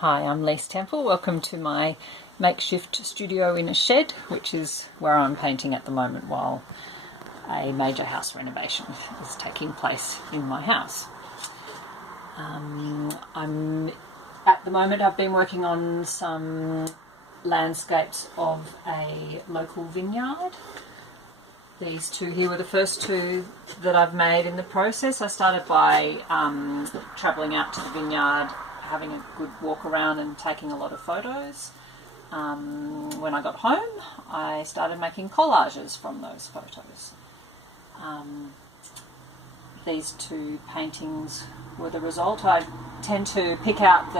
Hi, I'm Lise Temple. Welcome to my makeshift studio in a shed, which is where I'm painting at the moment while a major house renovation is taking place in my house. At the moment I've been working on some landscapes of a local vineyard. These two here were the first two that I've made in the process. I started by travelling out to the vineyard, having a good walk around and taking a lot of photos. When I got home, I started making collages from those photos. These two paintings were the result. I tend to pick out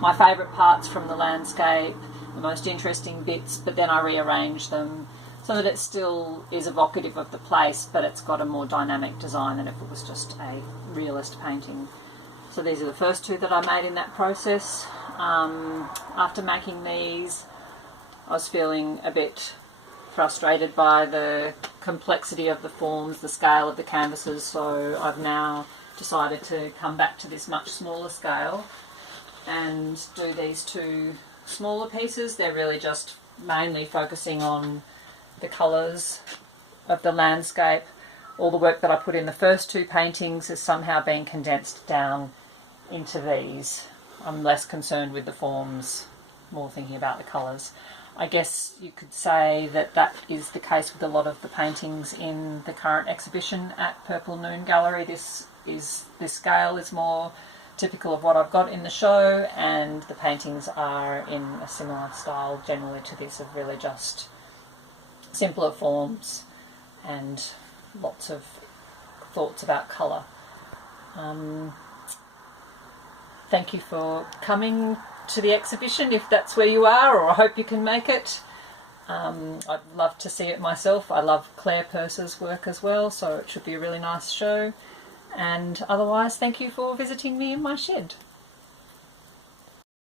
my favourite parts from the landscape, the most interesting bits, but then I rearrange them so that it still is evocative of the place, but it's got a more dynamic design than if it was just a realist painting. So these are the first two that I made in that process. After making these, I was feeling a bit frustrated by the complexity of the forms, the scale of the canvases, so I've now decided to come back to this much smaller scale and do these two smaller pieces. They're really just mainly focusing on the colours of the landscape. All the work that I put in the first two paintings has somehow been condensed down into these. I'm less concerned with the forms, more thinking about the colours. I guess you could say that that is the case with a lot of the paintings in the current exhibition at Purple Noon Gallery. This scale is more typical of what I've got in the show, and the paintings are in a similar style generally to this, of really just simpler forms and lots of thoughts about colour. Thank you for coming to the exhibition if that's where you are, or I hope you can make it. I'd love to see it myself. I love Clare Purse's work as well, so it should be a really nice show. And otherwise, thank you for visiting me in my shed.